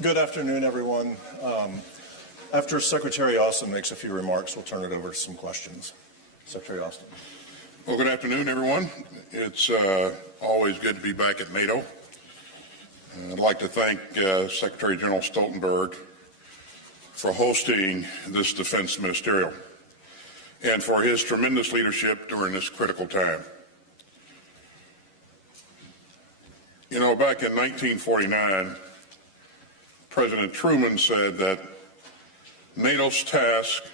Good afternoon, everyone. After Secretary Austin makes a few remarks, we'll turn it over to some questions. Secretary Austin. Well, good afternoon, everyone. It's always good to be back at NATO. I'd like to thank Secretary General Stoltenberg for hosting this defense ministerial and for his tremendous leadership during this critical time. You know, back in 1949, President Truman said that NATO's task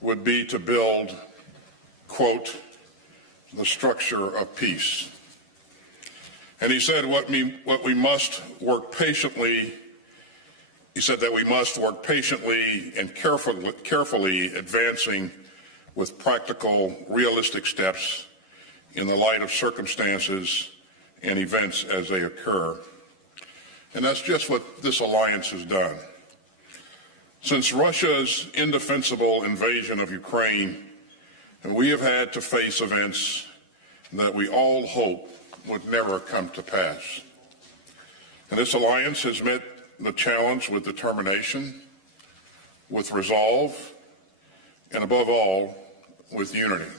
would be to build, quote, the structure of peace. And he said we must work patiently. He said that we must work patiently and carefully advancing with practical, realistic steps in the light of circumstances and events as they occur. And that's just what this alliance has done. Since Russia's indefensible invasion of Ukraine, we have had to face events that we all hope would never come to pass. And this alliance has met the challenge with determination, with resolve, and above all, with unity.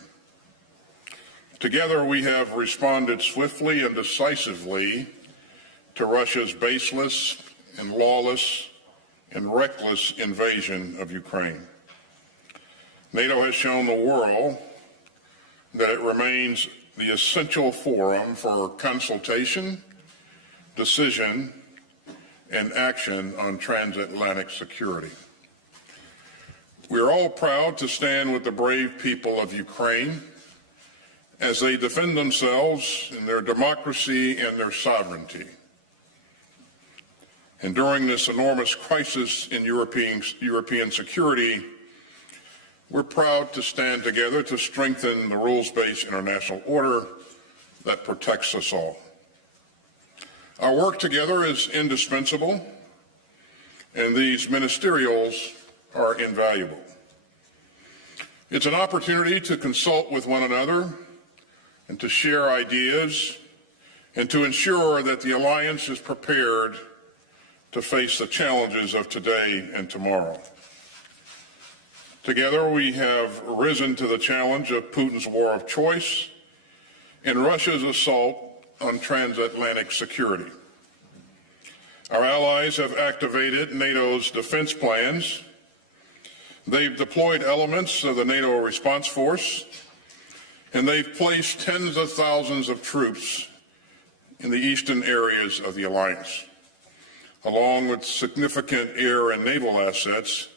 Together, we have responded swiftly and decisively to Russia's baseless and lawless and reckless invasion of Ukraine. NATO has shown the world that it remains the essential forum for consultation, decision, and action on transatlantic security. We are all proud to stand with the brave people of Ukraine as they defend themselves and their democracy and their sovereignty. And during this enormous crisis in European security, we're proud to stand together to strengthen the rules-based international order that protects us all. Our work together is indispensable, and these ministerials are invaluable. It's an opportunity to consult with one another and to share ideas and to ensure that the alliance is prepared to face the challenges of today and tomorrow. Together, we have risen to the challenge of Putin's war of choice and Russia's assault on transatlantic security. Our allies have activated NATO's defense plans. They've deployed elements of the NATO response force, and they've placed tens of thousands of troops in the eastern areas of the alliance, along with significant air and naval assets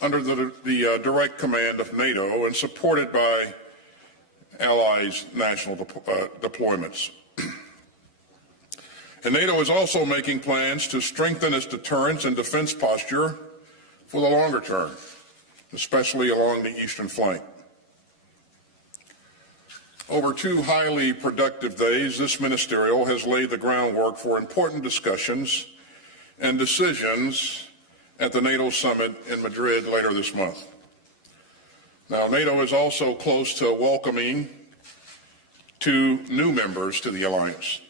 under the direct command of NATO and supported by allies' national deployments. And NATO is also making plans to strengthen its deterrence and defense posture for the longer term, especially along the eastern flank. Over 2 highly productive days, this ministerial has laid the groundwork for important discussions and decisions at the NATO summit in Madrid later this month. Now, NATO is also close to welcoming 2 new members to the alliance.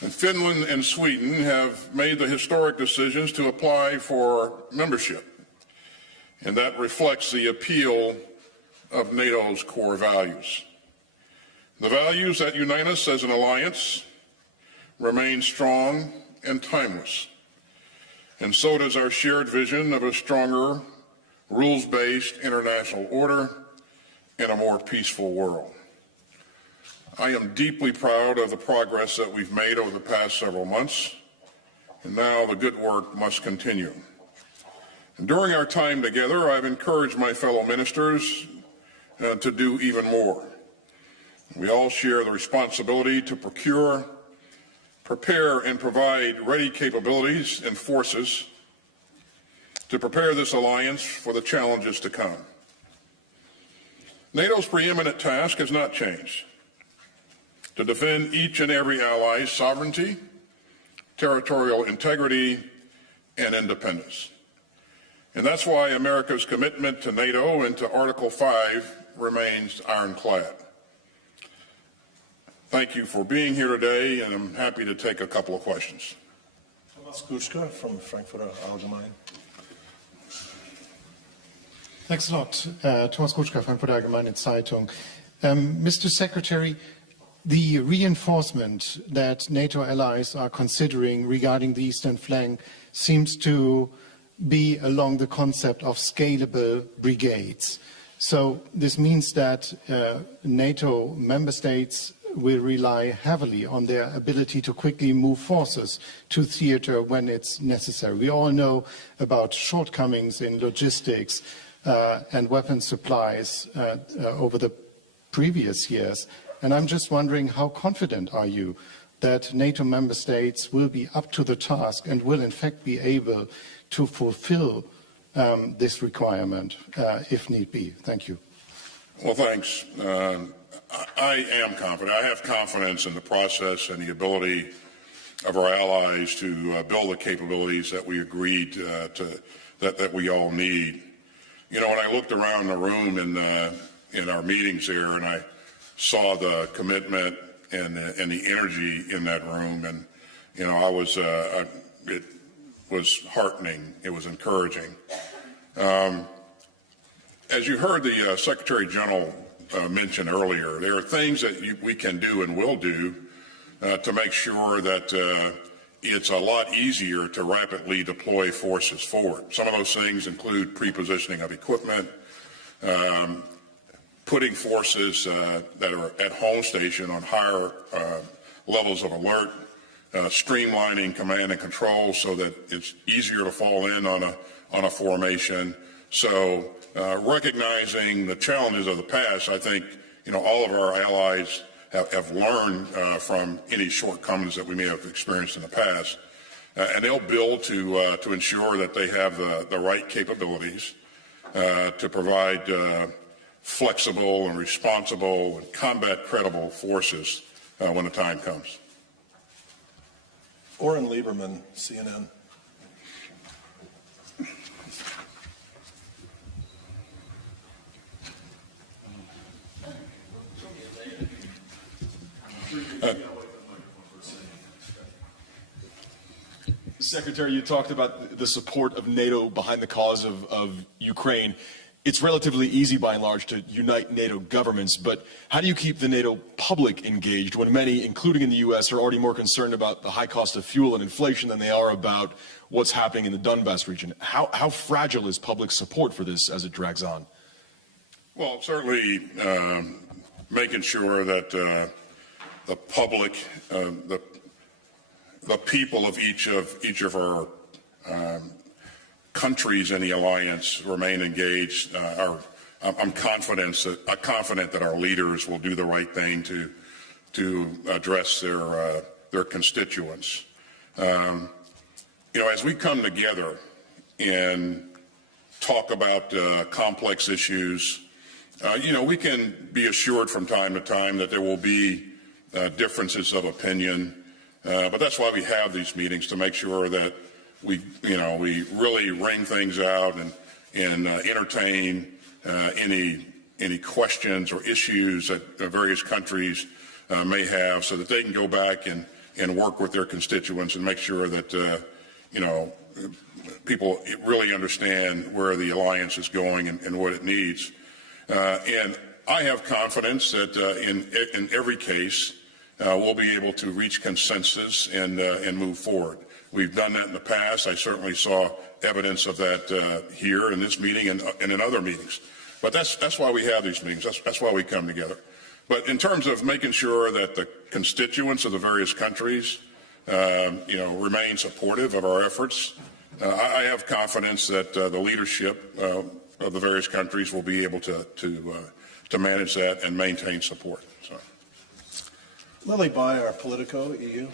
And Finland and Sweden have made the historic decisions to apply for membership, and that reflects the appeal of NATO's core values. The values that unite us as an alliance remain strong and timeless, and so does our shared vision of a stronger, rules-based international order and a more peaceful world. I am deeply proud of the progress that we've made over the past several months, and now the good work must continue. And during our time together, I've encouraged my fellow ministers to do even more. We all share the responsibility to procure, prepare, and provide ready capabilities and forces to prepare this alliance for the challenges to come. NATO's preeminent task has not changed: to defend each and every ally's sovereignty, territorial integrity, and independence. And that's why America's commitment to NATO and to Article 5 remains ironclad. Thank you for being here today, and I'm happy to take a couple of questions. Skuczka from Frankfurter Allgemein. Thanks a lot. Thomas Kutschka, Frankfurter Allgemeine Zeitung. Mr. Secretary, the reinforcement that NATO allies are considering regarding the eastern flank seems to be along the concept of scalable brigades. So this means that NATO member states will rely heavily on their ability to quickly move forces to theater when it's necessary. We all know about shortcomings in logistics and weapon supplies over the previous years. And I'm just wondering, how confident are you that NATO member states will be up to the task and will in fact be able to fulfill this requirement if need be? Thank you. Well, thanks. I am confident. I have confidence in the process and the ability of our allies to build the capabilities that we agreed that we all need. You know, when I looked around the room in our meetings there, and I saw the commitment and the energy in that room, and you know, it was heartening. It was encouraging. As you heard the Secretary General mention earlier, there are things that we can do and will do to make sure that it's a lot easier to rapidly deploy forces forward. Some of those things include pre-positioning of equipment, putting forces that are at home station on higher levels of alert, streamlining command and control so that it's easier to fall in on a formation. So recognizing the challenges of the past, I think, you know, all of our allies have learned from any shortcomings that we may have experienced in the past, and they'll build to ensure that they have the right capabilities to provide flexible and responsible and combat credible forces when the time comes. Oren Lieberman, CNN. Secretary, you talked about the support of NATO behind the cause of Ukraine. It's relatively easy, by and large, to unite NATO governments, but how do you keep the NATO public engaged when many, including in the U.S., are already more concerned about the high cost of fuel and inflation than they are about what's happening in the Donbass region? How fragile is public support for this as it drags on? Well, certainly making sure that the public, the people of each of our countries in the alliance remain engaged. I'm confident that our leaders will do the right thing to address their constituents. You know, as we come together and talk about complex issues, you know, we can be assured from time to time that there will be differences of opinion, but that's why we have these meetings, to make sure that we really wring things out and entertain any questions or issues that various countries may have, so that they can go back and work with their constituents and make sure that people really understand where the alliance is going and what it needs. And I have confidence that in every case we'll be able to reach consensus and move forward. We've done that in the past. I certainly saw evidence of that here in this meeting and in other meetings. But that's why we have these meetings. That's why we come together. But in terms of making sure that the constituents of the various countries, remain supportive of our efforts, I have confidence that the leadership of the various countries will be able to manage that and maintain support. So. Lily Bayer, Politico, EU.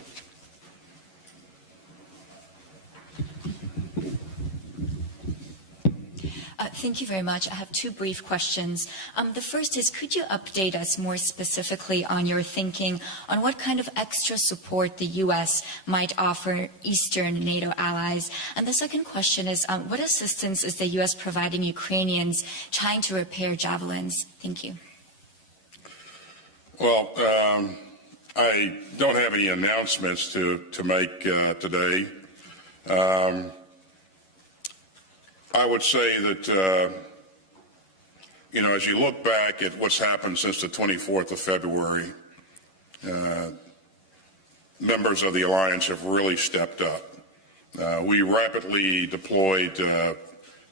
Thank you very much. I have two brief questions. The first is, could you update us more specifically on your thinking on what kind of extra support the U.S. might offer Eastern NATO allies? And the second question is, what assistance is the U.S. providing Ukrainians trying to repair javelins? Thank you. Well, I don't have any announcements to make today. I would say that, as you look back at what's happened since the 24th of February, members of the alliance have really stepped up. We rapidly deployed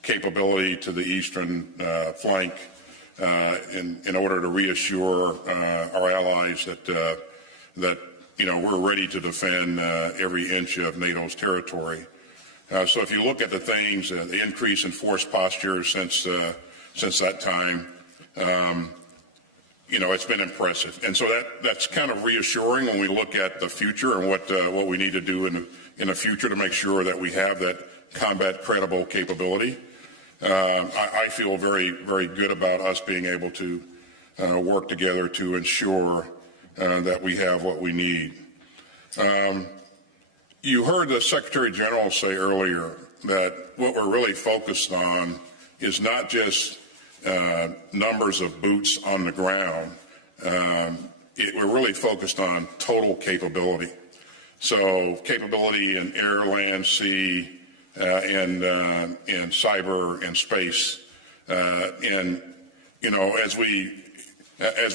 capability to the eastern flank in order to reassure our allies that we're ready to defend every inch of NATO's territory. So if you look at the things, the increase in force posture since that time, it's been impressive. And so that's kind of reassuring when we look at the future and what we need to do in the future to make sure that we have that combat credible capability. I feel very, very good about us being able to work together to ensure that we have what we need. You heard the Secretary General say earlier that what we're really focused on is not just numbers of boots on the ground. We're really focused on total capability. So capability in air, land, sea, and cyber and space. As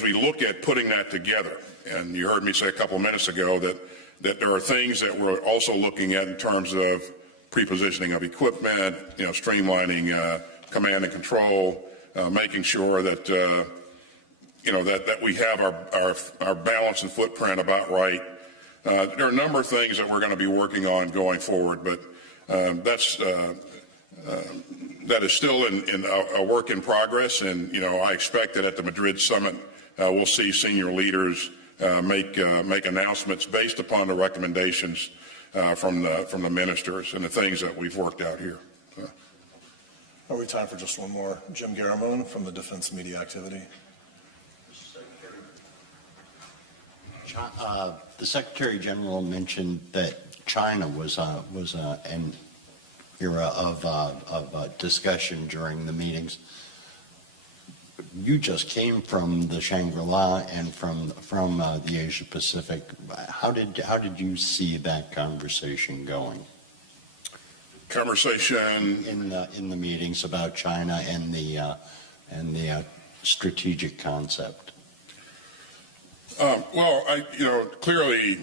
we look at putting that together, and you heard me say a couple of minutes ago that there are things that we're also looking at in terms of pre-positioning of equipment, streamlining command and control, making sure that that we have our balance and footprint about right. There are a number of things that we're going to be working on going forward, but that is still in a work in progress. And I expect that at the Madrid summit we'll see senior leaders make announcements based upon the recommendations from the ministers and the things that we've worked out here. Are we time for just one more? Jim Garamone from the Defense Media Activity. The Secretary General mentioned that China was an era of discussion during the meetings. You just came from the Shangri-La and from the Asia Pacific. How did you see that conversation going? Conversation in the meetings about China and the strategic concept. Clearly,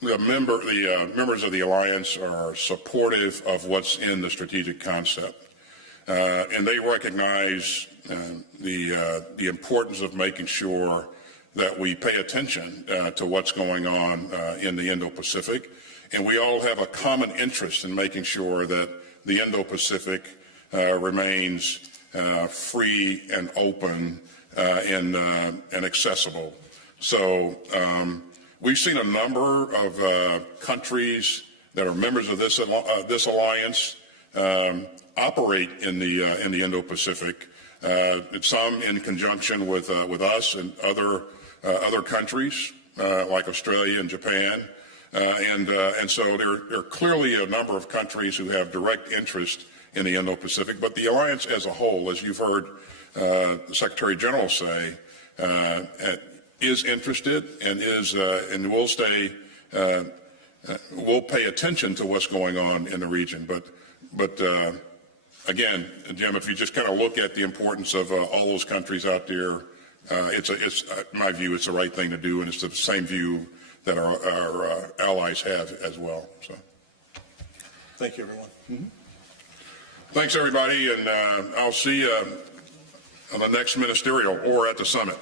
the members of the alliance are supportive of what's in the strategic concept. And they recognize the importance of making sure that we pay attention to what's going on in the Indo-Pacific. And we all have a common interest in making sure that the Indo-Pacific remains free and open and accessible. So we've seen a number of countries that are members of this alliance operate in the Indo-Pacific. Some in conjunction with us and other countries like Australia and Japan, and so there are clearly a number of countries who have direct interest in the Indo-Pacific. But the alliance as a whole, as you've heard the Secretary General say, is interested and will stay. We'll pay attention to what's going on in the region, but again, Jim, if you just kind of look at the importance of all those countries out there, it's in my view, it's the right thing to do, and it's the same view that our allies have as well. So, thank you, everyone. Mm-hmm. Thanks, everybody, and I'll see you on the next ministerial or at the summit.